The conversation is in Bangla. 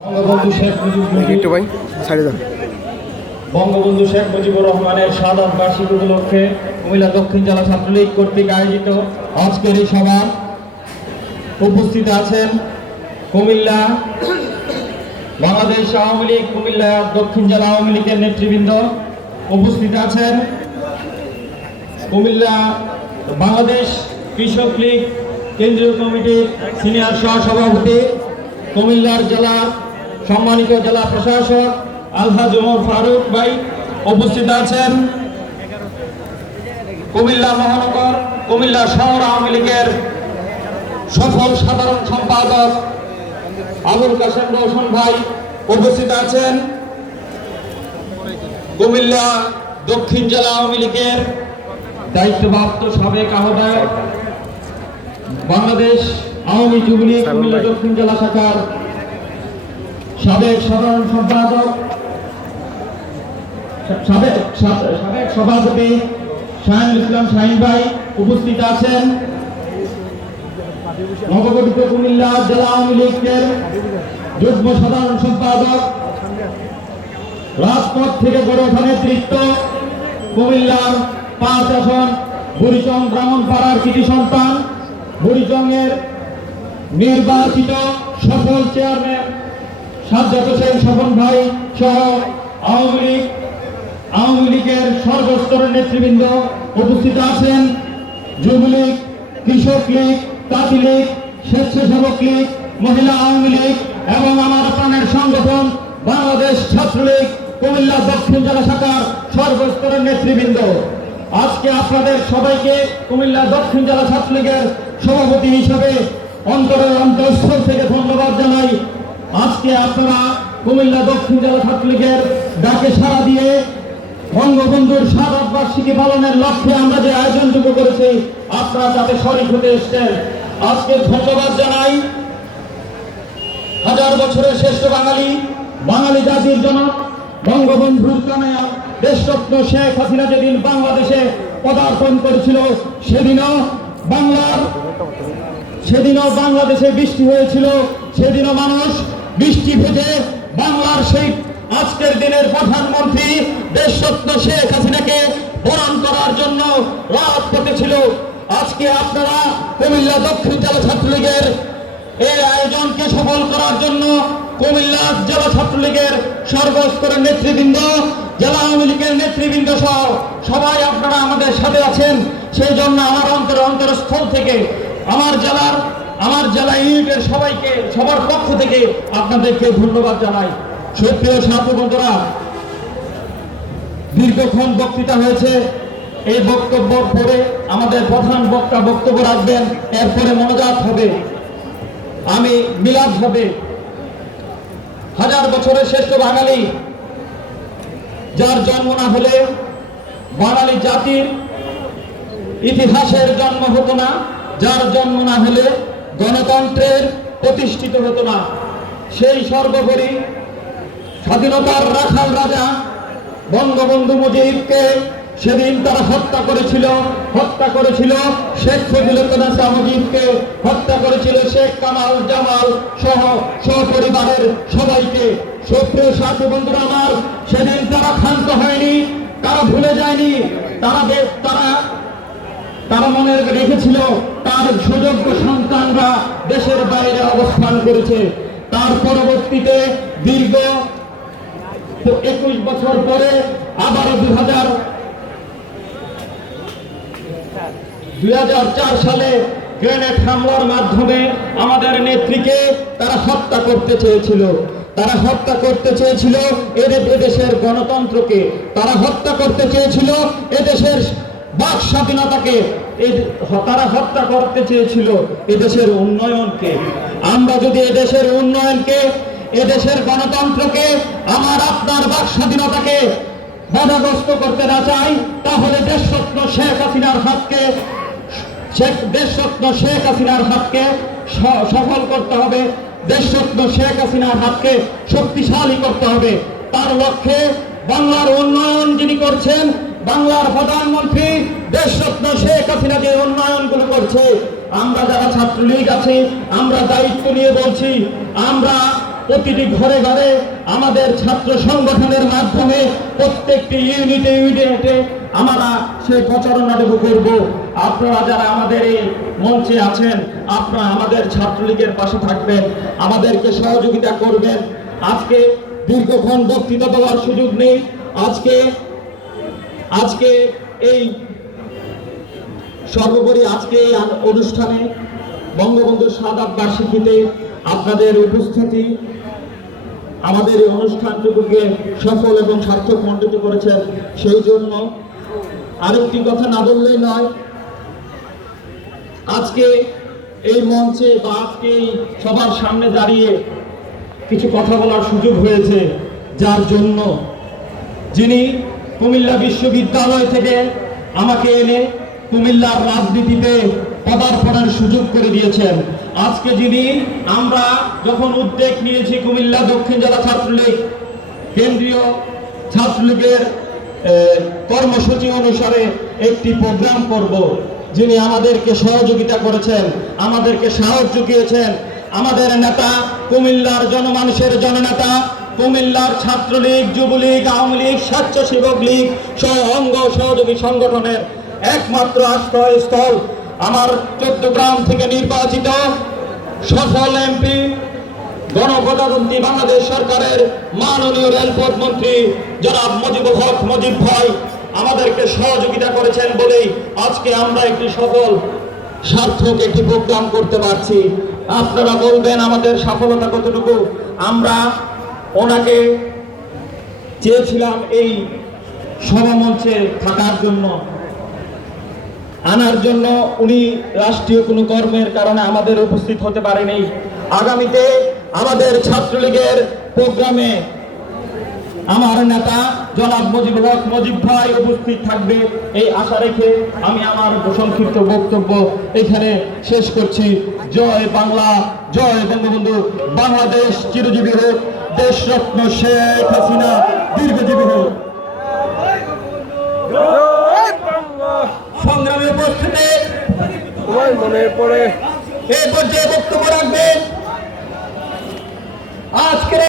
বঙ্গবন্ধু শেখ মুজিবুর রহমানের শাহাদাত বার্ষিকী উপলক্ষে কুমিল্লা দক্ষিণ জেলা ছাত্রলীগ কর্তৃক আয়োজিত আজকের এই সভা উপস্থিত আছেন কুমিল্লা বাংলাদেশ আওয়ামী লীগ, কুমিল্লা দক্ষিণ জেলা আওয়ামী লীগের নেতৃবৃন্দ উপস্থিত আছেন, কুমিল্লা বাংলাদেশ কৃষক লীগ কেন্দ্রীয় কমিটির সিনিয়র সহসভাপতি, কুমিল্লার জেলা সম্মানিত জেলা প্রশাসক আলহাজ ওমর ফারুক ভাই উপস্থিত আছেন, কুমিল্লা মহানগর কুমিল্লা শহর আওয়ামী লীগের সফল সাধারণ সম্পাদক আবুল কাশেম রওশন ভাই উপস্থিত আছেন, কুমিল্লা দক্ষিণ জেলা আওয়ামী লীগের দায়িত্বপ্রাপ্ত সাবেক আহ্বায়ক, বাংলাদেশ আওয়ামী যুবলীগ কুমিল্লা দক্ষিণ জেলা শাখার সাবেক সাধারণ সম্পাদক, সাবেক সভাপতি শাহিনুল ইসলাম শাহিন ভাই উপস্থিত আছেন, নবগঠিত কুমিল্লা জেলা আওয়ামী লীগের যুগ্ম সাধারণ সম্পাদক, রাজপথ থেকে গড়ে ওঠা নেতৃত্ব, কুমিল্লার 5 আসন বুড়িচং ব্রাহ্মণপাড়ার কৃতি সন্তান, বুড়িচংয়ের নির্বাচিত সফল চেয়ারম্যান সাজ্জাদ হোসেন স্বপন ভাই সহ আওয়ামী লীগের সর্বস্তরের নেতৃবৃন্দ উপস্থিত আছেন, যুবলীগ, কৃষক লীগ, তাঁতি লীগ, স্বেচ্ছাসেবক লীগ, মহিলা আওয়ামী লীগ এবং আমার প্রাণের সংগঠন বাংলাদেশ ছাত্রলীগ কুমিল্লা দক্ষিণ জেলা শাখার সর্বস্তরের নেতৃবৃন্দ। আজকে আপনাদের সবাইকে কুমিল্লা দক্ষিণ জেলা ছাত্রলীগের সভাপতি হিসেবে অন্তরের অন্তঃস্থল থেকে ধন্যবাদ জানাই। আজকে আপনারা কুমিল্লা দক্ষিণ জেলা ছাত্রলীগের ডাকে সাড়া দিয়ে বঙ্গবন্ধুর শাহাদাত বার্ষিকী পালনের লক্ষ্যে আমরা যে আয়োজনটুকু করেছি আপনারা তাতে শরীক হতে এসেছেন। আজকে ধন্যবাদ জানাই হাজার বছরের শ্রেষ্ঠ বাঙালি জাতির জনক বঙ্গবন্ধুর কানায়া দেশরত্ন শেখ হাসিনা যেদিন বাংলাদেশে পদার্পণ করেছিল সেদিনও বাংলাদেশে বৃষ্টি হয়েছিল, সেদিনও মানুষ বৃষ্টি ভেজে বাংলার সেই আজকের দিনের প্রধানমন্ত্রী দেশরত্ন শেখ হাসিনাকে বরণ করার জন্য রাজপথে ছিল। আজকে আপনারা কুমিল্লা দক্ষিণ জেলা ছাত্রলীগের এই আয়োজনকে সফল করার জন্য কুমিল্লা জেলা ছাত্রলীগের সর্বস্তরের নেতৃবৃন্দ, জেলা আওয়ামী লীগের নেতৃবৃন্দ সহ সবাই আপনারা আমাদের সাথে আছেন। সেই জন্য আমার অন্তরস্থল থেকে আমার জেলা ইউনিটের সবাইকে সবার পক্ষ থেকে আপনাদেরকে ধন্যবাদ জানাই। সুপ্রিয় ছাত্র বন্ধুরা, দীর্ঘক্ষণ বক্তৃতা হয়েছে। এই বক্তব্যের পরে আমাদের প্রধান বক্তা বক্তব্য রাখবেন, এরপরে মোনাজাত হবে, মিলাদ হবে। হাজার বছরের শ্রেষ্ঠ বাঙালি, যার জন্ম না হলে বাঙালি জাতির ইতিহাসের জন্ম হতো না, যার জন্ম না হলে গণতন্ত্রের প্রতিষ্ঠিত হতো না। সেই সর্বোপরি স্বাধীনতার রাখাল রাজা বঙ্গবন্ধু মুজিবকে সেদিন তারা হত্যা করেছিল শেখ ফজিলুন্নেসা মুজিবকে, হত্যা করেছিল শেখ কামাল জামাল সহ সপরিবারের সবাইকে। সুপ্রিয় সাথী বন্ধুরা আমার, সেদিন তারা ক্ষান্ত হয়নি, তারা ভুলে যায়নি, তারা মনে রেখেছিল তার সুযোগ্য সন্তানরা দেশের বাইরে অবস্থান করেছে। তার পরবর্তীতে দীর্ঘ 21 বছর পরে আবারও 2004 সালে গ্রেনেড হামলার মাধ্যমে আমাদের নেত্রীকে তারা হত্যা করতে চেয়েছিল, এদেশের গণতন্ত্রকে তারা হত্যা করতে চেয়েছিল, এদেশের বাক স্বাধীনতাকে তারা হত্যা করতে চেয়েছিল, এদেশের উন্নয়নকে। আমরা যদি এদেশের উন্নয়নকে, এদেশের গণতন্ত্রকে, আমার আপনার বাক স্বাধীনতাকে বাধাগ্রস্ত করতে না চাই, তাহলে দেশরত্ন শেখ হাসিনার হাতকে সফল করতে হবে, দেশরত্ন শেখ হাসিনার হাতকে শক্তিশালী করতে হবে। তার লক্ষ্যে বাংলার উন্নয়ন যিনি করছেন, বাংলার প্রধানমন্ত্রী দেশরত্ন শেখ হাসিনা যে উন্নয়নগুলো করছে, আমরা যারা ছাত্রলীগ আছি আমরা দায়িত্ব নিয়ে বলছি, আমরা প্রতিটি ঘরে ঘরে আমাদের ছাত্র সংগঠনের মাধ্যমে প্রত্যেকটি ইউনিটে আমরা সেই প্রচারণাটুকু করব। আপনারা যারা আমাদের এই মঞ্চে আছেন, আপনারা আমাদের ছাত্রলীগের পাশে থাকবেন, আমাদেরকে সহযোগিতা করবেন। আজকে দীর্ঘক্ষণ বক্তৃতা দেওয়ার সুযোগ নেই। আজকে এই সর্বোপরি আজকে এই অনুষ্ঠানে বঙ্গবন্ধুর শাহাদাত বার্ষিকীতে আপনাদের উপস্থিতি আমাদের এই অনুষ্ঠানটুকুকে সফল এবং সার্থক মণ্ডিত করেছেন। সেই জন্য আরেকটি কথা না বললেই নয়, আজকে এই মঞ্চে বা আজকে সবার সামনে দাঁড়িয়ে কিছু কথা বলার সুযোগ হয়েছে, যার জন্য যিনি কুমিল্লা বিশ্ববিদ্যালয় থেকে আমাকে এনে কুমিল্লার রাজনীতিতে পদার্পণের সুযোগ করে দিয়েছেন। আজকে যিনি আমরা যখন উদ্যোগ নিয়েছি কুমিল্লা দক্ষিণ জেলা ছাত্রলীগ কেন্দ্রীয় ছাত্রলীগের কর্মসূচি অনুসারে একটি প্রোগ্রাম করব, যিনি আমাদেরকে সহযোগিতা করেছেন, আমাদেরকে সাহস জুগিয়েছেন, আমাদের নেতা, কুমিল্লার জনমানুষের জননেতা, কুমিল্লার ছাত্রলীগ, যুবলীগ, আওয়ামী লীগ, স্বেচ্ছাসেবক লীগ সহ অঙ্গ সহযোগী সংগঠনের একমাত্র আশ্রয়স্থল আমার চট্টগ্রাম থেকে নির্বাচিত সফল এমপি, গণপ্রজাতন্ত্রী বাংলাদেশ সরকারের মাননীয় রেলপথ মন্ত্রী জনাব মুজিবুল হক মুজিব ভাই আমাদেরকে সহযোগিতা করেছেন বলেই আজকে আমরা একটি সফল সার্থক একটি প্রোগ্রাম করতে পারছি। আপনারা বলবেন আমাদের সফলতা কতটুকু। আমরা ওনাকে চেয়েছিলাম এই সভামঞ্চে থাকার জন্য, আনার জন্য, উনি রাষ্ট্রীয় কোনো কর্মের কারণে আমাদের উপস্থিত হতে পারেনি। আগামীতে আমাদের ছাত্রলীগের প্রোগ্রামে আমার নেতা জনাব মুজিবুল হক মুজিব ভাই উপস্থিত থাকবে এই আশা রেখে আমি আমার সংক্ষিপ্ত বক্তব্য এখানে শেষ করছি। জয় বাংলা, জয় বঙ্গবন্ধু, বাংলাদেশ চিরজীবী হোক, দেশরত্ন শেখ হাসিনা দীর্ঘজীবী হোক। সংগ্রামী উপস্থিতি মনে পড়ে এই পর্যায়ে বক্তব্য রাখবেন আজকের